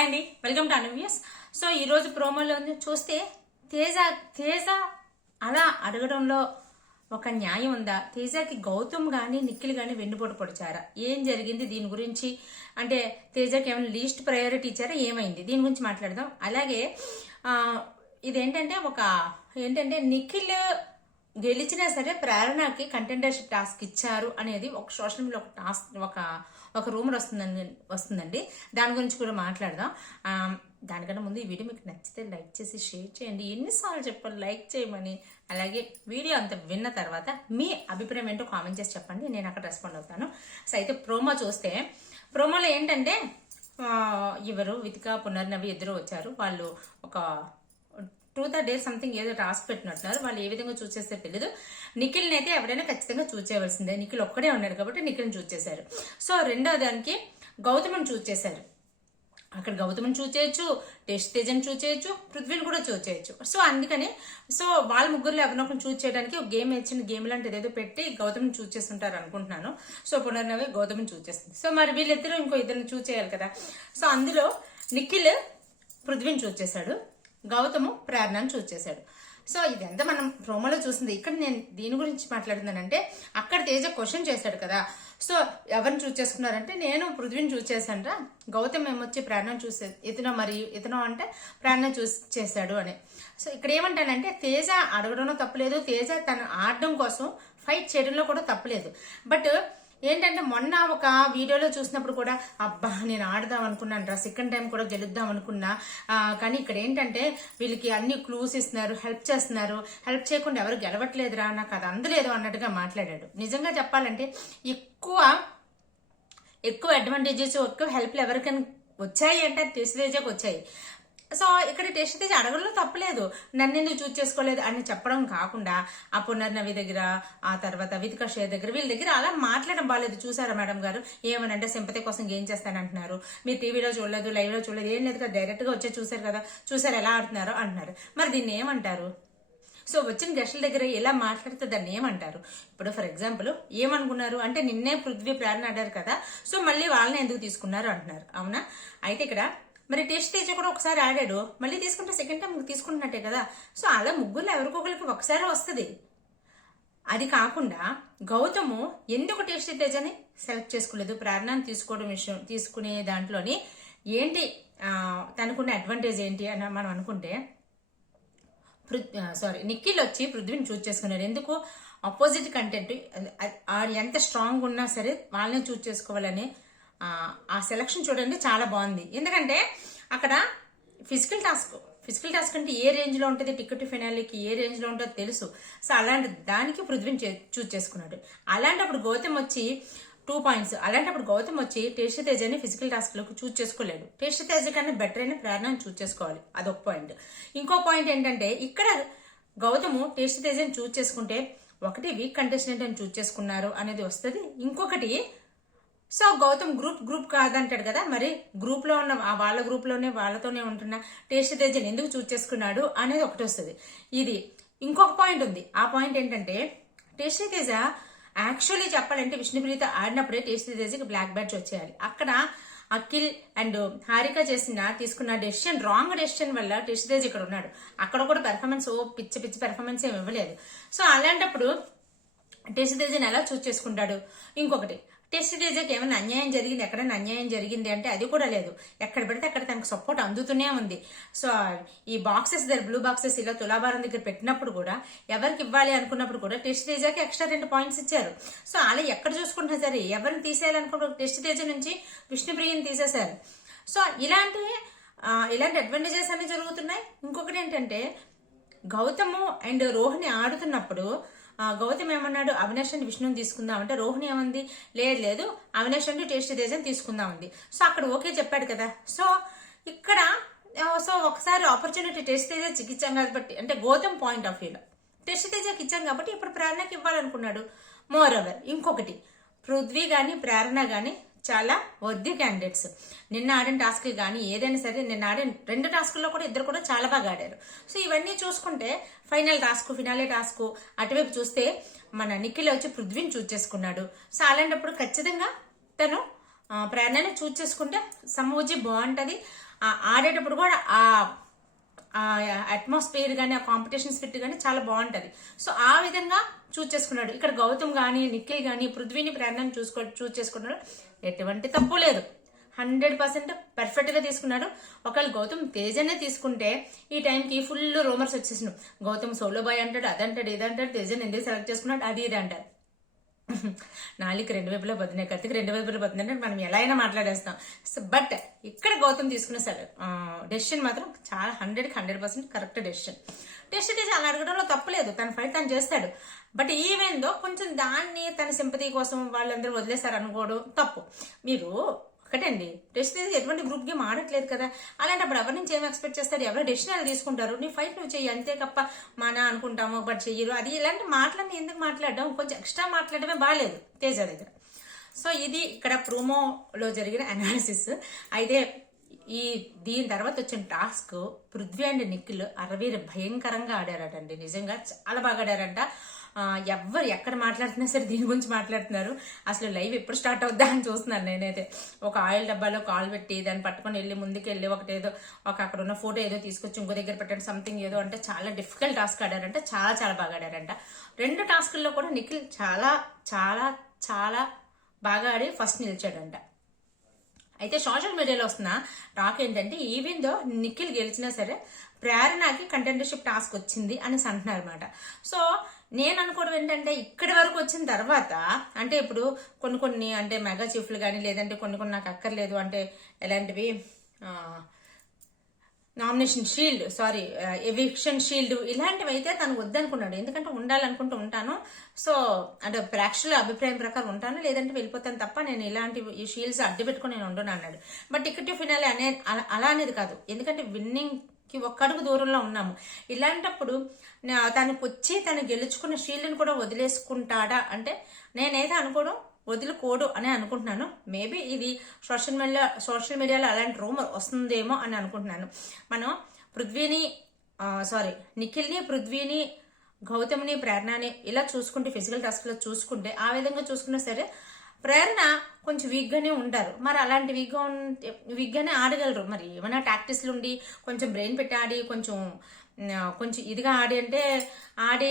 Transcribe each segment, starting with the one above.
Hi అండి, welcome to అనవ్యూస్. So ఈరోజు ప్రోమోలో చూస్తే తేజ తేజ అలా అడగడంలో ఒక న్యాయం ఉందా? తేజకి గౌతమ్ కానీ నిఖిల్ కానీ వెన్నుపోటు పొడిచారా? ఏం జరిగింది దీని గురించి? అంటే తేజకి ఏమైనా లీస్ట్ ప్రయారిటీ ఇచ్చారా? ఏమైంది దీని గురించి మాట్లాడదాం. అలాగే ఇదేంటంటే ఏంటంటే నిఖిల్ గెలిచినా సరే ప్రేరణకి కంటెండర్షిప్ టాస్క్ ఇచ్చారు అనేది ఒక సోషల్ మీడియా ఒక టాస్క్ ఒక రూమర్ వస్తుందండి. దాని గురించి కూడా మాట్లాడదాం. దానికన్నా ముందు ఈ వీడియో మీకు నచ్చితే లైక్ చేసి షేర్ చేయండి. ఎన్నిసార్లు చెప్పాలి లైక్ చేయమని. అలాగే వీడియో అంతా విన్న తర్వాత మీ అభిప్రాయం ఏంటో కామెంట్ చేసి చెప్పండి, నేను అక్కడ రెస్పాండ్ అవుతాను. సో అయితే ప్రోమో చూస్తే ప్రోమోలో ఏంటంటే ఎవరు వితిక పునర్నవి ఇద్దరు వచ్చారు. వాళ్ళు ఒక ట్రూత్ ఆర్ డేర్ సంథింగ్ ఏదో టాస్క్ పెట్టినట్టున్నారు. వాళ్ళు ఏ విధంగా చూస్ చేస్తే తెలియదు. నిఖిల్ని అయితే ఎవరైనా ఖచ్చితంగా చూస్ చేయవలసిందే. నిఖిల్ ఒక్కడే ఉన్నాడు కాబట్టి నిఖిల్ని చూస్ చేశారు. సో రెండో దానికి గౌతమ్ని చూస్ చేశారు. అక్కడ గౌతమ్ని చూస్ చేయొచ్చు, టెస్ట్ తేజని చూస్ చేయొచ్చు, పృథ్వీని కూడా చూస్ చేయొచ్చు. సో అందుకని వాళ్ళ ముగ్గురులో ఎవరినొకరిని చూస్ చేయడానికి ఒక గేమ్ ఇచ్చిన గేమ్ లాంటిది ఏదో పెట్టి గౌతమ్ని చూస్ చేస్తుంటారు అనుకుంటున్నాను. సో పునర్నవి గౌతమ్ని చూస్ చేస్తుంది. సో మరి వీళ్ళిద్దరూ ఇంకో ఇద్దరిని చూస్ చేయాలి కదా. సో అందులో నిఖిల్ పృథ్వీని చూస్ చేశాడు, గౌతము ప్రేరణను చూస్ చేశాడు. సో ఇదంతా మనం ప్రోమోలో చూసింది. ఇక్కడ నేను దీని గురించి మాట్లాడుతున్నానంటే అక్కడ తేజ క్వశ్చన్ చేశాడు కదా. సో ఎవరిని చూస్ చేసుకున్నారంటే నేను పృథ్వీని చూస్ చేశానరా, గౌతమ్ ఏమొచ్చి ప్రేరణను చూసే ఇతను అంటే ప్రేరణ చూస్ చేశాడు అని. సో ఇక్కడ ఏమంటానంటే తేజ అడగడంలో తప్పలేదు, తేజ తను ఆడడం కోసం ఫైట్ చేయడంలో కూడా తప్పలేదు. బట్ ఏంటంటే మొన్న ఒక వీడియోలో చూసినప్పుడు కూడా అబ్బా నేను ఆడదాం అనుకున్నాను రా, సెకండ్ టైం కూడా గెలుద్దాం అనుకున్నా, కానీ ఇక్కడ ఏంటంటే వీళ్ళకి అన్ని క్లూస్ ఇస్తున్నారు, హెల్ప్ చేస్తున్నారు, హెల్ప్ చేయకుండా ఎవరు గెలవట్లేదురా, నాకు అది అందలేదు అన్నట్టుగా మాట్లాడాడు. నిజంగా చెప్పాలంటే ఎక్కువ అడ్వాంటేజెస్ ఎక్కువ హెల్ప్లు ఎవరికైనా వచ్చాయి అంటే టెస్ట్ తేజకి వచ్చాయి. సో ఇక్కడ టెస్ట్ తేజ అడగడంలో తప్పలేదు, నన్ను ఎందుకు చూస్ చేసుకోలేదు అని చెప్పడం కాకుండా ఆ పునర్నవి దగ్గర, ఆ తర్వాత వితిక షేర్ దగ్గర, వీళ్ళ దగ్గర అలా మాట్లాడడం బాగాలేదు. చూసారా మేడం గారు ఏమనంటే సింపతి కోసం ఏం చేస్తానంటున్నారు, మీరు టీవీలో చూడలేదు, లైవ్ లో చూడలేదు, ఏం లేదు కదా, డైరెక్ట్ గా వచ్చే చూసారు ఎలా ఆడుతున్నారో అంటున్నారు. మరి దీన్ని ఏమంటారు? సో వచ్చిన గెస్టుల దగ్గర ఎలా మాట్లాడితే దాన్ని ఏమంటారు? ఇప్పుడు ఫర్ ఎగ్జాంపుల్ ఏమనుకున్నారు అంటే నిన్నే పృథ్వీ ప్రేరణ ఆడారు కదా, సో మళ్ళీ వాళ్ళని ఎందుకు తీసుకున్నారు అంటున్నారు. అవునా? అయితే ఇక్కడ మరి టెస్ట్ తేజ కూడా ఒకసారి ఆడాడు, మళ్ళీ తీసుకుంటే సెకండ్ టైం తీసుకుంటున్నట్టే కదా. సో అలా ముగ్గురులో ఎవరికొకరికి ఒకసారి వస్తుంది. అది కాకుండా గౌతము ఎందుకు టెస్ట్ తేజని సెలెక్ట్ చేసుకోలేదు, ప్రేరణను తీసుకునే దాంట్లోని ఏంటి తనకున్న అడ్వాంటేజ్ ఏంటి అని మనం అనుకుంటే నిఖిల్ వచ్చి పృథ్వీని చూస్ చేసుకున్నారు. ఎందుకు? ఆపోజిట్ కంటెంట్ ఎంత స్ట్రాంగ్ ఉన్నా సరే వాళ్ళని చూస్ చేసుకోవాలని ఆ సెలక్షన్ చూడండి చాలా బాగుంది. ఎందుకంటే అక్కడ ఫిజికల్ టాస్క్ అంటే ఏ రేంజ్ లో ఉంటుంది, టికెట్ ఫినాలికి ఏ రేంజ్ లో ఉంటుందో తెలుసు. సో అలాంటి దానికి పృథ్వీని చూస్ చేసుకున్నాడు. అలాంటప్పుడు గౌతమ్ వచ్చి 2 పాయింట్స్. అలాంటప్పుడు గౌతమ్ వచ్చి టేస్ట్ తేజని ఫిజికల్ టాస్క్ లోకి చూస్ చేసుకోలేడు. టేస్ట్ తేజ కన్నా బెటర్ అయిన ప్రేరణను చూస్ చేసుకోవాలి, అదొక పాయింట్. ఇంకో పాయింట్ ఏంటంటే ఇక్కడ గౌతము టేస్ట్ తేజని చూస్ చేసుకుంటే ఒకటి వీక్ కంటెస్టెంట్ అని చూస్ చేసుకున్నారు అనేది వస్తుంది. ఇంకొకటి సో గౌతమ్ గ్రూప్ కాదంటాడు కదా, మరి గ్రూప్ లో ఉన్న వాళ్ళ గ్రూప్ లోనే వాళ్ళతోనే ఉంటున్న టేస్ట్ తేజని ఎందుకు చూస్ చేసుకున్నాడు అనేది ఒకటి వస్తుంది. ఇది ఇంకొక పాయింట్ ఉంది. ఆ పాయింట్ ఏంటంటే టేస్ట్ తేజ యాక్చువల్లీ చెప్పాలంటే విష్ణుప్రీత ఆడినప్పుడే టేస్ట్ తేజకి బ్లాక్ బ్యాడ్జ్ వచ్చేయాలి. అక్కడ అఖిల్ అండ్ హారిక తీసుకున్న డెసిషన్ రాంగ్ డెసిషన్ వల్ల టెస్ట్ తేజ్ ఇక్కడ ఉన్నాడు. అక్కడ కూడా పెర్ఫార్మెన్స్ పిచ్చి పెర్ఫార్మెన్స్ ఏమి ఇవ్వలేదు. సో అలాంటప్పుడు టెస్ట్ తేజని ఎలా చూస్ చేసుకుంటాడు? ఇంకొకటి టెస్ట్ తేజకి ఏమైనా అన్యాయం జరిగింది, ఎక్కడైనా అన్యాయం జరిగింది అంటే అది కూడా లేదు. ఎక్కడ పెడితే అక్కడ తనకు సపోర్ట్ అందుతూనే ఉంది. సో ఈ బాక్సెస్ దగ్గర బ్లూ బాక్సెస్ ఇలా తులాభారం దగ్గర పెట్టినప్పుడు కూడా ఎవరికి ఇవ్వాలి అనుకున్నప్పుడు కూడా టెస్ట్ తేజకి ఎక్స్ట్రా 2 పాయింట్స్ ఇచ్చారు. సో అలా ఎక్కడ చూసుకుంటున్నా సరే ఎవరిని తీసేయాలనుకున్న టెస్ట్ తేజ నుంచి విష్ణుప్రియని తీసేశారు. సో ఇలాంటి అడ్వాంటేజెస్ అన్ని జరుగుతున్నాయి. ఇంకొకటి ఏంటంటే గౌతము అండ్ రోహిణి ఆడుతున్నప్పుడు గౌతమ్ ఏమన్నాడు, అవినాష్ అండ్ విష్ణుని తీసుకుందాం అంటే రోహిణి ఏమంది, లేదు అవినాష్ అండ్ టేస్ట్ తేజని తీసుకుందాం ఉంది. సో అక్కడ ఓకే చెప్పాడు కదా. సో ఇక్కడ ఒకసారి ఆపర్చునిటీ టెస్ట్ తేజకి ఇచ్చాం కాబట్టి అంటే గౌతమ్ పాయింట్ ఆఫ్ వ్యూలో టెస్ట్ తేజకి ఇచ్చాం కాబట్టి ఇప్పుడు ప్రేరణకి ఇవ్వాలనుకున్నాడు. మోర్ ఓవర్ ఇంకొకటి పృథ్వీ గాని ప్రేరణ గాని చాలా వర్ది క్యాండిడేట్స్. నిన్న ఆడిన టాస్క్ కానీ ఏదైనా సరే నిన్న ఆడిన 2 టాస్కుల్లో కూడా ఇద్దరు కూడా చాలా బాగా ఆడారు. సో ఇవన్నీ చూసుకుంటే ఫినాలే టాస్క్ అటువైపు చూస్తే మన నిఖిల్ వచ్చి పృథ్వీని చూస్ చేసుకున్నాడు. సో అలాంటప్పుడు ఖచ్చితంగా తను ప్రేరణని చూస్ చేసుకుంటే సమూజీ బాగుంటుంది. ఆడేటప్పుడు కూడా ఆ అట్మాస్ఫియర్ కానీ ఆ కాంపిటీషన్ స్పిరిట్ కానీ చాలా బాగుంటది. సో ఆ విధంగా చూస్ చేసుకున్నాడు. ఇక్కడ గౌతమ్ కానీ నిఖిల్ కానీ పృథ్వీని ప్రేరణని చూస్ చేసుకున్నాడు. ఎటువంటి తప్పు లేదు, 100% పర్ఫెక్ట్ గా తీసుకున్నాడు. ఒకవేళ గౌతమ్ తేజనే తీసుకుంటే ఈ టైంకి ఫుల్ రూమర్స్ వచ్చేసినాడు. గౌతమ్ సోలో బాయ్ అంటాడు, అదంటాడు, ఇదంటాడు, తేజన్ ఎందుకు సెలెక్ట్ చేసుకున్నాడు, అది ఇది అంటారు. నాలుగు రెండు వైపులో బతున్నాయి, కత్తికి రెండు వైపులో బతున్నాయి అంటే మనం ఎలా అయినా మాట్లాడేస్తాం. సో బట్ ఇక్కడ గౌతమ్ తీసుకున్న సరే డెసిషన్ మాత్రం చాలా 100% కరెక్ట్ డెసిషన్. టెస్ట్ తీసి అలా అడగడంలో తప్పులేదు, తన ఫైట్ తను చేస్తాడు. బట్ ఈవెందో కొంచెం దాన్ని తన సింపతి కోసం వాళ్ళందరూ వదిలేస్తారు అనుకోవడం తప్పు. మీరు ఒకటండి, టెస్ట్ తీసి ఎటువంటి గ్రూప్ గేమ్ ఆడట్లేదు కదా, అలాంటప్పుడు ఎవరి నుంచి ఏం ఎక్స్పెక్ట్ చేస్తారు, ఎవరు డెసిషన్ తీసుకుంటారు, నీ ఫైట్ నువ్వు చెయ్యి అంతే తప్ప మన అనుకుంటాము బట్ చెయ్యరు, అది ఇలాంటి మాటలన్నీ ఎందుకు మాట్లాడడం, కొంచెం ఎక్స్ట్రా మాట్లాడడమే బాగాలేదు తేజ దగ్గర. సో ఇది ఇక్కడ ప్రోమోలో జరిగిన అనాలిసిస్. అయితే దీని తర్వాత వచ్చిన టాస్క్ పృథ్వీ అండ్ నిఖిల్ అరవీర భయంకరంగా ఆడారటండి. నిజంగా చాలా బాగా ఆడారంట. ఎవరు ఎక్కడ మాట్లాడుతున్నా సరే దీని గురించి మాట్లాడుతున్నారు. అసలు లైవ్ ఎప్పుడు స్టార్ట్ అవుద్దా అని చూస్తున్నాను నేనైతే. ఒక ఆయిల్ డబ్బాలో కాల్ పెట్టి దాన్ని పట్టుకొని వెళ్ళి ముందుకు వెళ్ళి ఒకటేదో అక్కడ ఉన్న ఫోటో ఏదో తీసుకొచ్చి ఇంకో దగ్గర పెట్టండి సంథింగ్ ఏదో అంటే చాలా డిఫికల్ట్ టాస్క్ ఆడారంట. చాలా చాలా బాగా ఆడారంట. 2 టాస్కుల్లో కూడా నిఖిల్ చాలా చాలా చాలా బాగా ఆడి ఫస్ట్ నిలిచాడంట. అయితే సోషల్ మీడియాలో వస్తున్న టాక్ ఏంటంటే ఈవెన్ దో నిఖిల్ గెలిచినా సరే ప్రేరణకి కంటెండర్షిప్ టాస్క్ వచ్చింది అని అంటున్నారు అనమాట. సో నేను అనుకోవడం ఏంటంటే ఇక్కడి వరకు వచ్చిన తర్వాత అంటే ఇప్పుడు కొన్ని అంటే మెగా చీఫ్లు కానీ లేదంటే కొన్ని నాకు అక్కర్లేదు అంటే ఎలాంటివి నామినేషన్ షీల్డ్ ఎవిక్షన్ షీల్డ్ ఇలాంటివి అయితే తను వద్దనుకున్నాడు. ఎందుకంటే ఉండాలనుకుంటూ ఉంటాను, సో అంటే ప్రేక్షకుల అభిప్రాయం ప్రకారం ఉంటాను, లేదంటే వెళ్ళిపోతాను తప్ప నేను ఇలాంటి ఈ షీల్డ్స్ అడ్డు పెట్టుకుని నేను ఉండను అన్నాడు. బట్ టికెట్ ఫినాలే అలా అనేది కాదు, ఎందుకంటే విన్నింగ్ కి ఒక్కడుగు దూరంలో ఉన్నాము. ఇలాంటప్పుడు తనకు వచ్చి తను గెలుచుకున్న షీల్డ్ని కూడా వదిలేసుకుంటాడా అంటే నేనైతే అనుకోవడం వదులుకోడు అని అనుకుంటున్నాను. మేబీ ఇది సోషల్ మీడియాలో అలాంటి రూమర్ వస్తుందేమో అని అనుకుంటున్నాను. మనం నిఖిల్ని పృథ్వీని గౌతమ్ని ప్రేరణని ఇలా చూసుకుంటే ఫిజికల్ టాస్క్ లో చూసుకుంటే ఆ విధంగా చూసుకున్నా సరే ప్రేరణ కొంచెం వీక్ గానే ఉంటారు. మరి అలాంటి వీక్ గానే ఆడగలరు. మరి ఏమైనా టాక్టిక్స్లు ఉండి కొంచెం బ్రెయిన్ పెట్టి ఆడి కొంచెం ఇదిగా ఆడి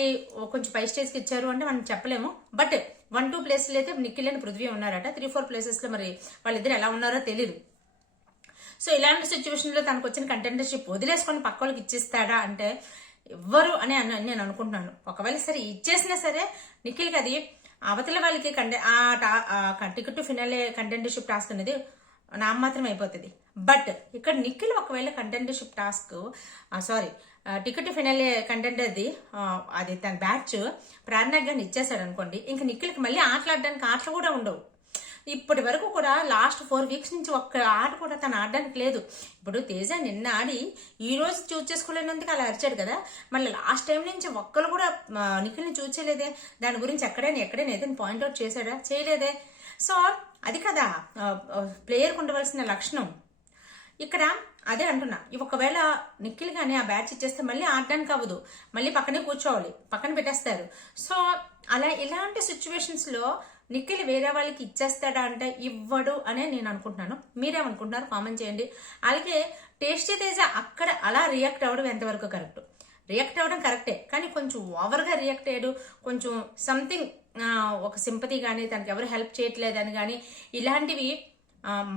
కొంచెం పై స్టేజ్కి ఇచ్చారు అంటే మనం చెప్పలేము. బట్ 1-2 ప్లేస్లు అయితే నిఖిల్ అండ్ పృథ్వీ ఉన్నారట. 3-4 ప్లేసెస్ లో మరి వాళ్ళిద్దరు ఎలా ఉన్నారో తెలియదు. సో ఇలాంటి సిచ్యువేషన్ లో తనకు వచ్చిన కంటెండర్షిప్ వదిలేసుకొని పక్క వాళ్ళకి ఇచ్చేస్తాడా అంటే ఎవ్వరు అని నేను అనుకుంటున్నాను. ఒకవేళ సరే ఇచ్చేసినా సరే నిఖిల్కి అది అవతల వాళ్ళకి టికెట్ ఫినాలే కంటెండర్షిప్ టాస్క్ అనేది నామమాత్రం అయిపోతుంది. బట్ ఇక్కడ నిఖిల్ ఒకవేళ కంటెండర్షిప్ టాస్క్ టికెట్ ఫినాలే కంటెండర్ది అది తన బ్యాచ్ ప్రేరణకు కానీ ఇచ్చేసాడు అనుకోండి, ఇంక నిఖిల్కి మళ్ళీ ఆటలాడడానికి ఆటలు కూడా ఉండవు. ఇప్పటి వరకు కూడా లాస్ట్ 4 వీక్స్ నుంచి ఒక్క ఆట కూడా తను ఆడడానికి లేదు. ఇప్పుడు తేజ నిన్న ఆడి ఈ రోజు చూస్ చేసుకోలేనందుకు అలా అరిచాడు కదా, మళ్ళీ లాస్ట్ టైం నుంచి ఒక్కరు కూడా నిఖిల్ని చూస్ చేయలేదే. దాని గురించి ఎక్కడైనా ఏదైనా పాయింట్అవుట్ చేశాడా? చేయలేదే. సో అది కదా ప్లేయర్కి ఉండవలసిన లక్షణం. ఇక్కడ అదే అంటున్నా, ఒకవేళ నిఖిల్ గానీ ఆ బ్యాచ్ ఇచ్చేస్తే మళ్ళీ ఆడడానికి అవ్వదు, మళ్ళీ పక్కనే కూర్చోవాలి, పక్కన పెట్టేస్తారు. సో అలా ఇలాంటి సిచ్యువేషన్స్ లో నిఖిల్ వేరే వాళ్ళకి ఇచ్చేస్తాడా అంటే ఇవ్వడు అనే నేను అనుకుంటున్నాను. మీరేమనుకుంటున్నారు కామెంట్ చేయండి. అలాగే టేస్టీ తేజ అక్కడ అలా రియాక్ట్ అవ్వడం ఎంతవరకు కరెక్ట్? రియాక్ట్ అవ్వడం కరెక్టే, కానీ కొంచెం ఓవర్గా రియాక్ట్ అయ్యాడు. కొంచెం సంథింగ్ ఒక సింపతి కానీ తనకి ఎవరు హెల్ప్ చేయట్లేదని కానీ ఇలాంటివి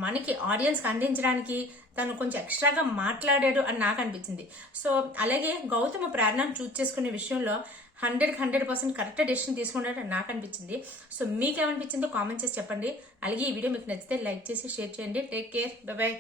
మనకి ఆడియన్స్కి అందించడానికి తను కొంచెం ఎక్స్ట్రాగా మాట్లాడాడు అని నాకు అనిపించింది. సో అలాగే గౌతమ్ ప్రేరణను చూస్ చేసుకునే విషయంలో 100% కరెక్ట్ డెసిషన్ తీసుకున్నాడు నాకు అనిపించింది. సో మీకేమనిపించిందో కామెంట్ చేసి చెప్పండి. అలాగే ఈ వీడియో మీకు నచ్చితే లైక్ చేసి షేర్ చేయండి. Take care, by by.